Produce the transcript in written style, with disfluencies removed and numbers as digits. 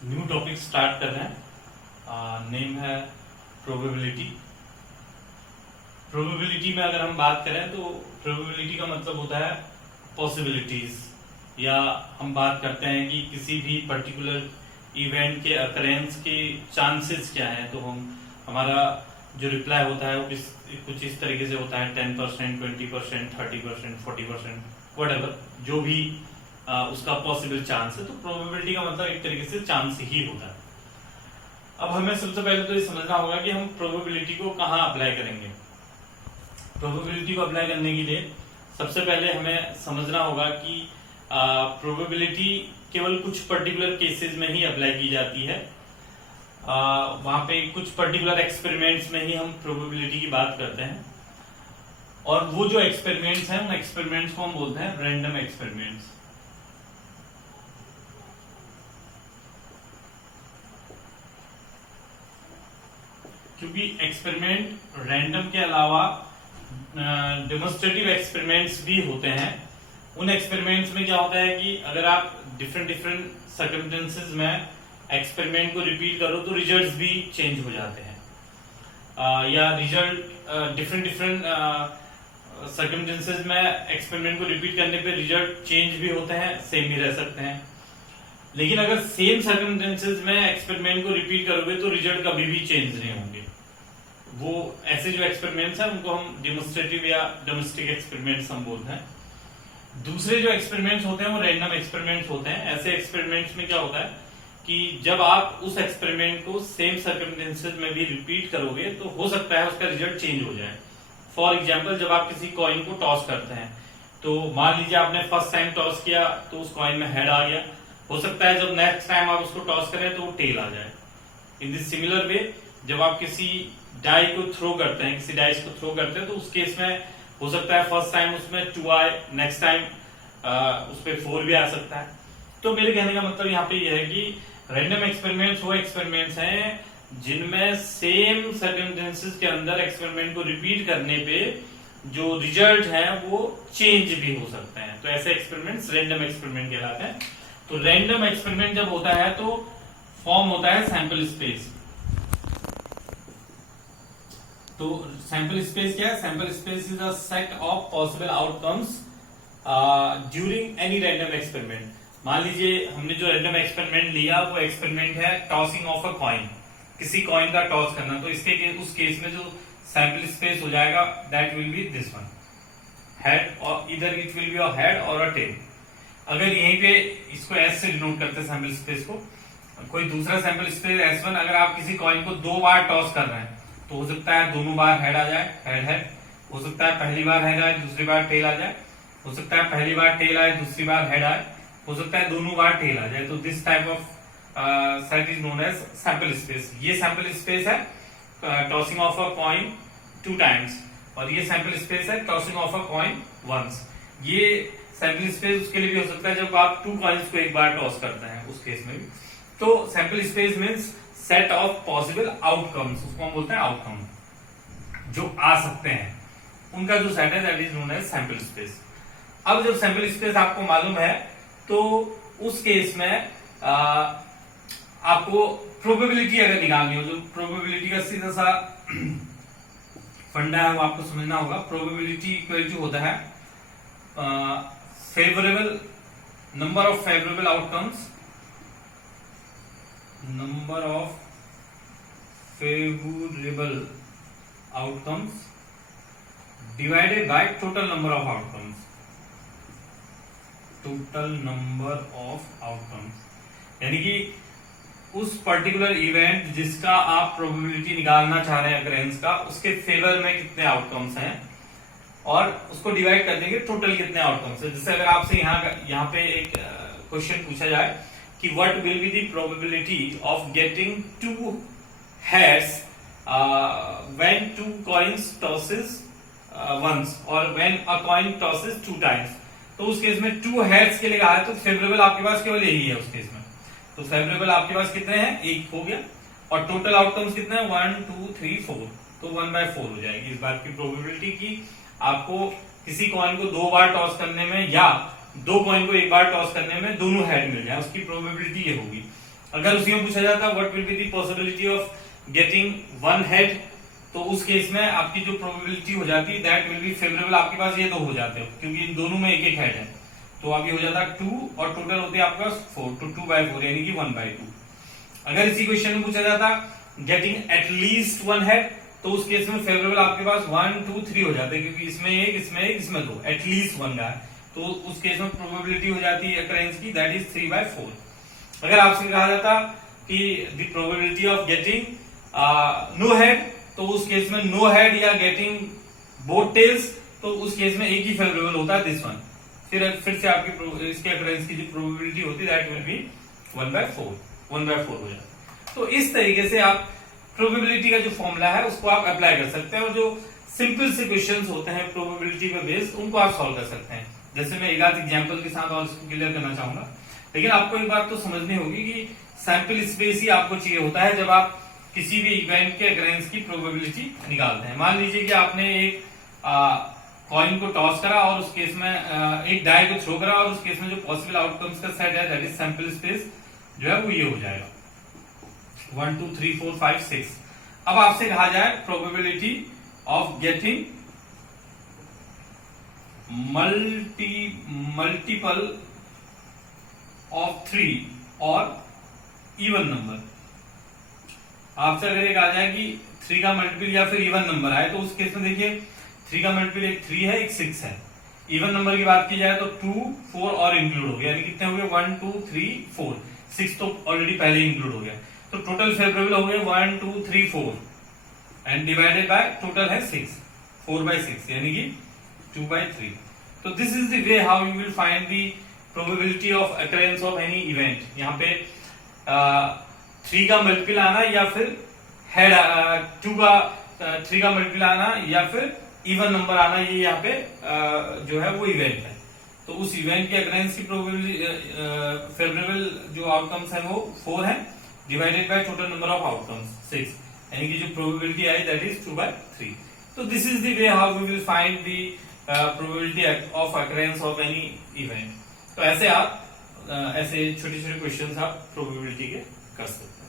New topic start कर रहे हैं। नेम है प्रोबेबिलिटी। प्रोबेबिलिटी में अगर हम बात करें तो प्रोबेबिलिटी का मतलब होता है पॉसिबिलिटीज, या हम बात करते हैं कि किसी भी पर्टिकुलर इवेंट के अकरेंस के चांसेस क्या हैं। तो हमारा जो रिप्लाई होता है वो कुछ इस तरीके से होता है 10%, 20%, 30%, 40%, वट जो भी उसका पॉसिबल चांस है। तो प्रोबेबिलिटी का मतलब एक तरीके से चांस ही होता है। अब हमें सबसे पहले तो ये समझना होगा कि हम प्रोबेबिलिटी को कहाँ अप्लाई करेंगे। प्रोबेबिलिटी को अप्लाई करने के लिए सबसे पहले हमें समझना होगा कि प्रोबेबिलिटी केवल कुछ पर्टिकुलर केसेस में ही अप्लाई की जाती है। वहां पे कुछ पर्टिकुलर एक्सपेरिमेंट्स में ही हम प्रोबेबिलिटी की बात करते हैं, और वो जो एक्सपेरिमेंट्स हैं उन एक्सपेरिमेंट्स को हम बोलते हैं रैंडम एक्सपेरिमेंट्स। क्योंकि एक्सपेरिमेंट रैंडम के अलावा डेमोन्स्ट्रेटिव एक्सपेरिमेंट्स भी होते हैं। उन एक्सपेरिमेंट्स में क्या होता है कि अगर आप डिफरेंट सर्कमस्टेंसेस में एक्सपेरिमेंट को रिपीट करो तो रिजल्ट्स भी चेंज हो जाते हैं, या रिजल्ट डिफरेंट सर्कमस्टेंसेस में एक्सपेरिमेंट को रिपीट करने पे रिजल्ट चेंज भी होते हैं, सेम भी रह सकते हैं। लेकिन अगर सेम सर्कमस्टेंसेस में एक्सपेरिमेंट को रिपीट करोगे तो रिजल्ट कभी भी चेंज नहीं होंगे। वो ऐसे जो एक्सपेरिमेंट्स हैं उनको हम डेमोन्स्ट्रेटिव या डोमेस्टिक एक्सपेरिमेंट्स हम बोलते हैं। दूसरे जो एक्सपेरिमेंट्स होते हैं वो रैंडम एक्सपेरिमेंट्स होते हैं। ऐसे एक्सपेरिमेंट्स में क्या होता है कि जब आप उस एक्सपेरिमेंट को सेम सर्कमस्टेंसेस में भी रिपीट करोगे तो हो सकता है उसका रिजल्ट चेंज हो जाए। फॉर एग्जाम्पल, जब आप किसी कॉइन को टॉस करते हैं तो मान लीजिए आपने फर्स्ट टाइम टॉस किया तो उस कॉइन में हेड आ गया। हो सकता है जब नेक्स्ट टाइम आप उसको टॉस करें तो वो टेल आ जाए। इन दिस सिमिलर वे, जब आप किसी डाई को थ्रो करते हैं, किसी डाइस को थ्रो करते हैं तो उस केस में हो सकता है फर्स्ट टाइम उसमें 2 आए, नेक्स्ट टाइम उस पर 4 भी आ सकता है। तो मेरे कहने का मतलब यहाँ पे यह है कि रैंडम एक्सपेरिमेंट्स वो एक्सपेरिमेंट्स हैं जिनमें सेम सर्कमस्टेंसेस के अंदर एक्सपेरिमेंट को रिपीट करने पे जो रिजल्ट है वो चेंज भी हो सकते हैं। तो ऐसे एक्सपेरिमेंट्स रैंडम एक्सपेरिमेंट कहलाते हैं। तो रैंडम एक्सपेरिमेंट जब होता है तो फॉर्म होता है सैंपल स्पेस। तो सैंपल स्पेस क्या है? Sample space is a set of possible outcomes during any random experiment. मान लीजिए हमने जो रैंडम एक्सपेरिमेंट लिया वो एक्सपेरिमेंट है टॉसिंग ऑफ अ कॉइन, किसी कॉइन का टॉस करना। तो इसके उस केस में जो सैंपल स्पेस हो जाएगा that will be this one, head, और इधर it will be a head और अ टेल। अगर यहीं पे इसको एस से डिनोट करते हैं सैंपल स्पेस को, कोई दूसरा सैंपल स्पेस S1, अगर आप किसी कॉइन को 2 बार टॉस कर रहे हैं तो हो सकता है दोनों बार हेड आ जाए, हेड हेड। हो सकता है पहली बार हेड आए दूसरी बार टेल आ जाए। हो सकता है पहली बार टेल आए दूसरी बार हेड आए। हो सकता है दोनों बार टेल आ जाए। तो this type of set is known as sample space. ये सैंपल स्पेस है tossing of a coin 2 times, और ये सैंपल स्पेस है tossing of a coin once. ये सैंपल स्पेस उसके लिए भी हो सकता है जब आप 2 कॉइन्स को एक बार टॉस करते हैं, उस केस में भी। तो sample space means set of possible outcomes, उसको हम बोलते हैं आउटकम जो आ सकते हैं, उनका जो सेट है that is known as sample space. अब जब सैंपल स्पेस आपको मालूम है तो उस केस में आपको प्रोबेबिलिटी अगर निकालनी हो, जो प्रोबेबिलिटी का सीधा सा फंडा है वो आपको समझना होगा। प्रोबेबिलिटी इक्वल टू होता है favourable number of favourable outcomes, number of favourable outcomes divided by total number of outcomes, total number of outcomes. यानी कि उस पर्टिकुलर इवेंट जिसका आप प्रोबेबिलिटी निकालना चाह रहे हैं अकरेंस का, उसके फेवर में कितने आउटकम्स हैं और उसको डिवाइड कर देंगे टोटल कितने आउटकम्स है। जैसे अगर आपसे यहाँ पे एक क्वेश्चन पूछा जाए कि what will be the probability of getting 2 heads when 2 coins tosses once or when a coin tosses 2 times। तो उस केस में 2 heads के लिए कहा है तो फेवरेबल आपके पास केवल यही है उस केस में। तो फेवरेबल आपके पास कितने हैं? 1 हो गया, और टोटल आउटकम्स कितने हैं? 1 2 3 4। तो 1/4 हो जाएगी इस बात की प्रोबेबिलिटी की आपको किसी कॉइन को 2 बार टॉस करने में या 2 कॉइन को 1 बार टॉस करने में दोनों हेड मिल जाए, उसकी प्रोबेबिलिटी ये होगी। अगर उसी में पूछा जाता what will be the possibility of getting one head, तो उस केस में आपकी जो प्रोबेबिलिटी हो जाती है दैट विल बी फेवरेबल, आपके पास ये दो हो जाते हो क्योंकि इन दोनों में एक एक हेड है, तो अभी हो जाता 2 और टोटल होते हैं आपके पास 4, तो 2/4 यानी कि 1/2। अगर इसी क्वेश्चन में पूछा जाता गेटिंग एटलीस्ट वन हेड, तो उस केस में फेवरेबल आपके पास 1, 2, 3 हो जाते हैं क्योंकि इसमें एक, इसमें एक, इसमें दो, एटलीस्ट वन का है, तो उस केस में प्रोबेबिलिटी हो जाती है अकरेंस की दैट इज 3/4। अगर आपसे कहा जाता कि the probability of getting no head, तो उस केस में नो हेड या गेटिंग बोथ टेल्स, तो उस केस में एक ही फेवरेबल होता है दिस वन। फिर से आपकी इसके अकरेंस की जो प्रोबेबिलिटी होती है दैट विल बी 1/4 हो जाता। तो इस तरीके से आप प्रोबेबिलिटी का जो फॉर्मूला है उसको आप अप्लाई कर सकते हैं, और जो सिंपल से क्वेश्चंस होते हैं प्रोबेबिलिटी पे बेस्ड उनको आप सॉल्व कर सकते हैं। जैसे मैं एक आध एग्जांपल के साथ और इसको क्लियर करना चाहूंगा, लेकिन आपको एक बात तो समझनी होगी कि सैंपल स्पेस ही आपको चाहिए होता है जब आप किसी भी इवेंट के अकरेंस की प्रोबेबिलिटी निकालते हैं। मान लीजिए कि आपने एक कॉइन को टॉस करा और उस केस में एक डाई को थ्रो करा, और उस केस में जो पॉसिबल आउटकम्स का सेट है दैट इज सैंपल स्पेस जो है वो ये हो जाएगा 1, 2, 3, 4, 5, 6। अब आपसे कहा जाए probability of getting multiple of 3 और इवन नंबर। आपसे अगर एक आ जाए कि 3 का मल्टीपल या फिर इवन नंबर आए, तो उस केस में देखिए 3 का मल्टीपल एक 3 है, एक 6 है। इवन नंबर की बात की जाए तो 2, 4 और इंक्लूड हो गया, यानी कितने हो गए 1, 2, 3, 4, 6 तो ऑलरेडी पहले इंक्लूड हो गया, तो टोटल फेवरेबल हो गए 1, 2, 3, 4 एंड डिवाइडेड बाय टोटल है 6, 4/6 यानी कि 2/3। तो this is the way how you will find the probability of occurrence of any event. यहाँ पे 3 का मल्टीपल आना या फिर हेड 3 का मल्टीपल आना या फिर इवन नंबर आना, ये यहाँ पे जो है वो इवेंट है। तो उस इवेंट के अकरेंस की प्रोबेबिलिटी फेवरेबल जो आउटकम्स है वो 4 है, divided by total number of outcomes 6, यानी कि जो प्रोबेबिलिटी आई दैट इज 2/3। तो this is the way how we will find the probability of occurrence of any event. तो ऐसे आप ऐसे छोटे छोटे क्वेश्चंस आप प्रोबेबिलिटी के कर सकते हैं।